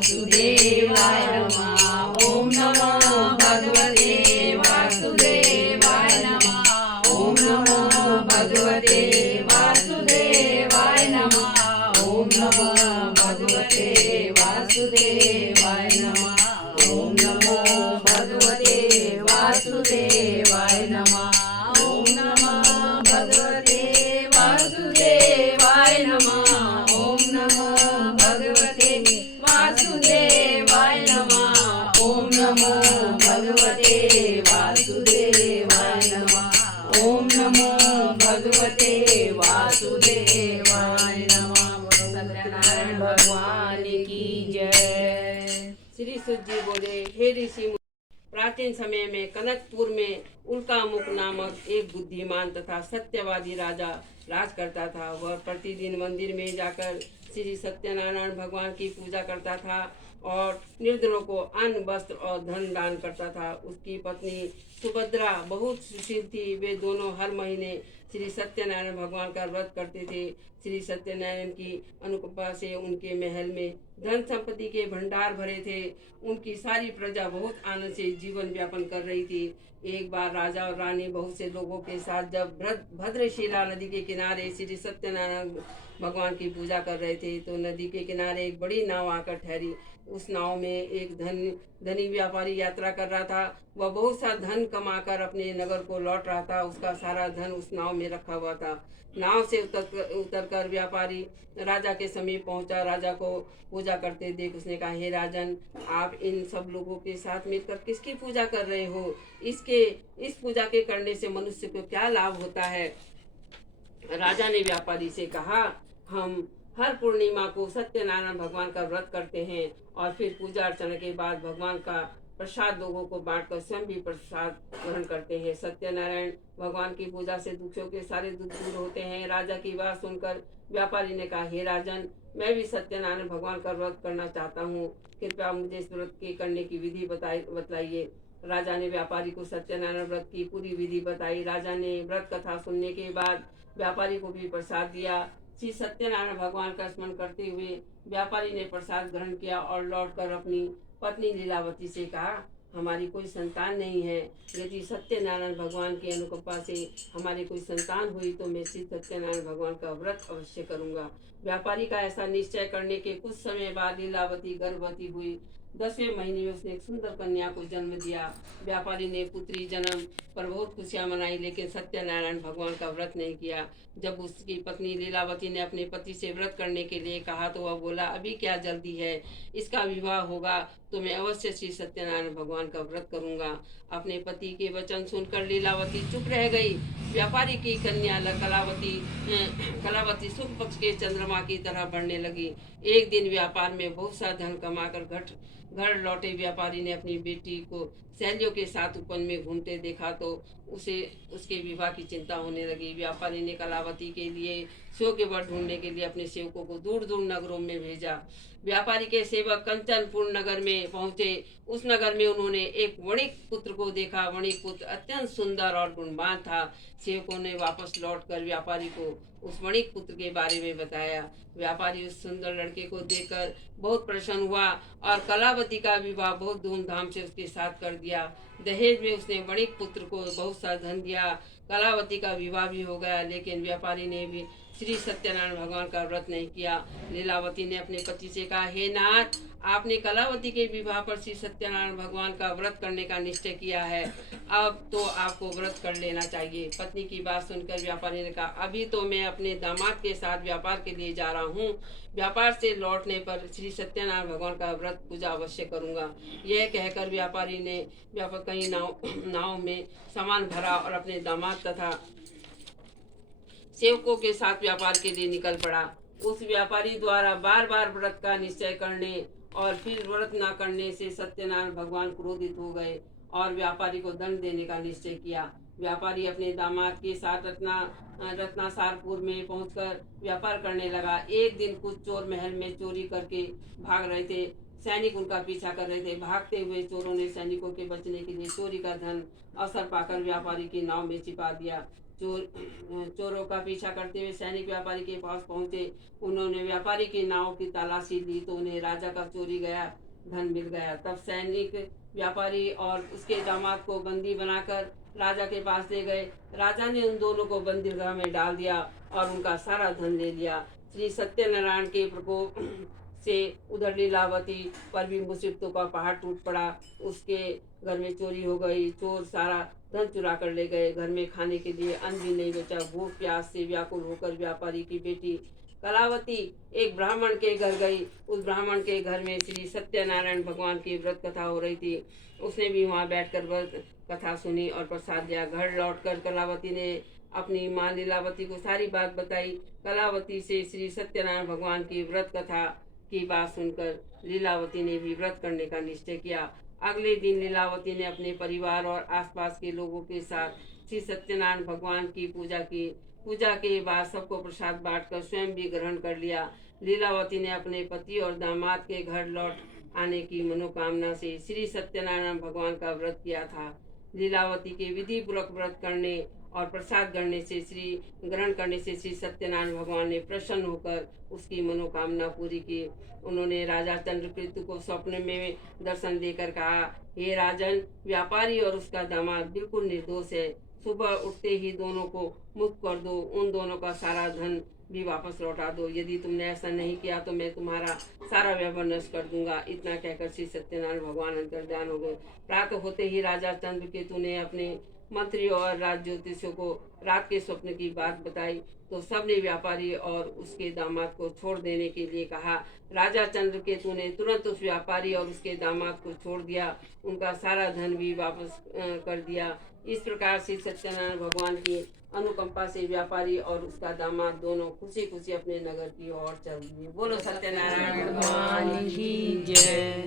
वासुदेवाय नमः। ओम नमो भगवते वासुदेवाय नमः। ओम नमो भगवते वासुदेवाय नमः। ओम नमो भगवते वासुदेवाय नमः। ओम नमो भगवते वासुदेवाय नमः। ओम नमो भगवते वासुदेवाय नमः। ओम नमो भगवते वासुदेवाय नमः। ओम नमो भगवते वासुदेवाय नमः। ओम नमो भगवते वासुदेवाय नमः। बोलो सत्यनारायण भगवान की जय। श्री सुत जी बोले, हे ऋषि, प्राचीन समय में कनकपुर में उल्कामुख नामक एक बुद्धिमान तथा सत्यवादी राजा राज करता था। वह प्रतिदिन मंदिर में जाकर श्री सत्यनारायण भगवान की पूजा करता था और निर्धनों को अन्न, वस्त्र और धन दान करता था। उसकी पत्नी सुभद्रा बहुत सुशील थी। वे दोनों हर महीने श्री सत्यनारायण भगवान का व्रत करते थे। श्री सत्यनारायण की अनुकंपा से उनके महल में धन संपत्ति के भंडार भरे थे। उनकी सारी प्रजा बहुत आनंद से जीवन यापन कर रही थी। एक बार राजा और रानी बहुत से लोगों के साथ जब भद्रशिला नदी के किनारे श्री सत्यनारायण भगवान की पूजा कर रहे थे तो नदी के किनारे एक बड़ी नाव आकर ठहरी। उस नाव में एक धनी व्यापारी यात्रा कर रहा था। वह बहुत सा धन कमाकर अपने नगर को लौट रहा था। उसका सारा धन उस नाव में रखा हुआ था। नाव से उतरकर व्यापारी राजा के समीप पहुंचा। राजा को पूजा करते देख उसने कहा, हे राजन, आप इन सब लोगों के साथ मिलकर किसकी पूजा कर रहे हो? इस पूजा के करने से मनुष्य को क्या लाभ होता है? राजा ने व्यापारी से कहा, हम हर पूर्णिमा को सत्यनारायण भगवान का व्रत करते हैं और फिर पूजा अर्चना के बाद भगवान का प्रसाद लोगों को बांटकर स्वयं भी प्रसाद ग्रहण करते हैं। सत्यनारायण भगवान की पूजा से दुखों के सारे दुख दूर होते हैं। राजा की बात सुनकर व्यापारी ने कहा, हे राजन, मैं भी सत्यनारायण भगवान का व्रत करना चाहता हूँ। कृपया मुझे इस व्रत के करने की विधि बतलाइए। राजा ने व्यापारी को सत्यनारायण व्रत की पूरी विधि बताई। राजा ने व्रत कथा सुनने के बाद व्यापारी को भी प्रसाद दिया। श्री सत्यनारायण भगवान का स्मरण करते हुए व्यापारी ने प्रसाद ग्रहण किया और लौटकर अपनी पत्नी लीलावती से कहा, हमारी कोई संतान नहीं है। यदि सत्यनारायण भगवान की अनुकंपा से हमारी कोई संतान हुई तो मैं श्री सत्यनारायण भगवान का व्रत अवश्य करूंगा। व्यापारी का ऐसा निश्चय करने के कुछ समय बाद लीलावती गर्भवती हुई। 10वें महीने में उसने एक सुंदर कन्या को जन्म दिया। व्यापारी ने पुत्री जन्म पर बहुत खुशियां मनाई, लेकिन सत्यनारायण भगवान का व्रत नहीं किया। जब उसकी पत्नी लीलावती ने अपने पति से व्रत करने के लिए कहा तो वह बोला, अभी क्या जल्दी है, इसका विवाह होगा तो मैं अवश्य श्री सत्यनारायण भगवान का व्रत करूंगा। अपने पति के वचन सुनकर लीलावती चुप रह गई। व्यापारी की कन्या कलावती शुक्ल पक्ष के चंद्रमा की तरह बढ़ने लगी। एक दिन व्यापार में बहुत सा धन कमाकर घर लौटे व्यापारी ने अपनी बेटी को सहेलियों के साथ उपवन में घूमते देखा तो उसे उसके विवाह की चिंता होने लगी। व्यापारी ने कलावती के लिए योग्य वर ढूंढने के लिए अपने सेवकों को दूर दूर नगरों में भेजा। व्यापारी के सेवक कंचनपुर नगर में पहुंचे। उस नगर में उन्होंने एक वणिक पुत्र को देखा। वणिक पुत्र अत्यंत सुंदर और गुणवान था। सेवकों ने वापस लौटकर व्यापारी को उस वणिक पुत्र के बारे में बताया। व्यापारी उस सुंदर लड़के को देखकर बहुत प्रसन्न हुआ और कलावती का विवाह बहुत धूमधाम से उसके साथ कर दिया। दहेज में उसने वणिक पुत्र को बहुत सा धन दिया। कलावती का विवाह भी हो गया, लेकिन व्यापारी ने भी श्री सत्यनारायण भगवान का व्रत नहीं किया। लीलावती ने अपने पति से कहा, हे नाथ, आपने कलावती के विवाह पर श्री सत्यनारायण भगवान का व्रत करने का निश्चय किया है, अब तो आपको व्रत कर लेना चाहिए। पत्नी की बात सुनकर व्यापारी ने कहा, अभी तो मैं अपने दामाद के साथ व्यापार के लिए जा रहा हूँ। व्यापार से लौटने पर श्री सत्यनारायण भगवान का व्रत पूजा अवश्य करूँगा। यह कहकर व्यापारी ने कई नाव में सामान भरा और अपने दामाद तथा सेवकों के साथ व्यापार के लिए निकल पड़ा। उस व्यापारी द्वारा बार बार व्रत का निश्चय करने और फिर व्रत न करने से सत्यनारायण भगवान क्रोधित हो गए और व्यापारी को दंड देने का निश्चय किया। व्यापारी अपने दामाद के साथ रत्नासारपुर में पहुंचकर व्यापार करने लगा। एक दिन कुछ चोर महल में चोरी करके भाग रहे थे। सैनिक उनका पीछा कर रहे थे। भागते हुए चोरों ने सैनिकों के बचने के लिए चोरी का धन अवसर पाकर व्यापारी की नाव में छिपा दिया। चोरों का पीछा करते हुए सैनिक व्यापारी के पास पहुंचे। उन्होंने व्यापारी की नाव की तलाशी ली तो उन्हें राजा का चोरी गया धन मिल गया। तब सैनिक व्यापारी और उसके दामाद को बंदी बनाकर राजा के पास ले गए। राजा ने उन दोनों को बंदीगृह में डाल दिया और उनका सारा धन ले लिया। श्री सत्यनारायण के प्रकोप से उधर लीलावती पर भी मुसीबतों का पहाड़ टूट पड़ा। उसके घर में चोरी हो गई। चोर सारा धन चुरा कर ले गए। घर में खाने के लिए अन्न भी नहीं बचा। भूख प्यास से व्याकुल होकर व्यापारी की बेटी कलावती एक ब्राह्मण के घर गई। उस ब्राह्मण के घर में श्री सत्यनारायण भगवान की व्रत कथा हो रही थी। उसने भी वहाँ बैठकर व्रत कथा सुनी और प्रसाद लिया। घर लौटकर कलावती ने अपनी माँ लीलावती को सारी बात बताई। कलावती से श्री सत्यनारायण भगवान की व्रत कथा की बात सुनकर लीलावती ने भी व्रत करने का निश्चय किया। अगले दिन लीलावती ने अपने परिवार और आसपास के लोगों के साथ श्री सत्यनारायण भगवान की पूजा की। पूजा के बाद सबको प्रसाद बांटकर स्वयं भी ग्रहण कर लिया। लीलावती ने अपने पति और दामाद के घर लौट आने की मनोकामना से श्री सत्यनारायण भगवान का व्रत किया था। लीलावती के विधि पूर्वक व्रत करने और प्रसाद ग्रहण करने से श्री सत्यनारायण भगवान ने प्रसन्न होकर उसकी मनोकामना पूरी की। उन्होंने राजा चंद्रकेतु को स्वप्न में दर्शन देकर कहा, हे राजन, व्यापारी और उसका दामाद बिल्कुल निर्दोष है। सुबह उठते ही दोनों को मुक्त कर दो। उन दोनों का सारा धन भी वापस लौटा दो। यदि तुमने ऐसा नहीं किया तो मैं तुम्हारा सारा व्यवहार नष्ट कर दूंगा। इतना कहकर श्री सत्यनारायण भगवान अंतर्ध्यान हो गए। प्रातः होते ही राजा चंद्रकेतु ने अपने मंत्रियों और राज ज्योतिषियों को रात के स्वप्न की बात बताई तो सबने व्यापारी और उसके दामाद को छोड़ देने के लिए कहा। राजा चंद्रकेतु ने तुरंत उस व्यापारी और उसके दामाद को छोड़ दिया। उनका सारा धन भी वापस कर दिया। इस प्रकार से सत्यनारायण भगवान की अनुकंपा से व्यापारी और उसका दामाद दोनों खुशी खुशी अपने नगर की ओर चल दिए। बोलो सत्यनारायण भगवान की जय।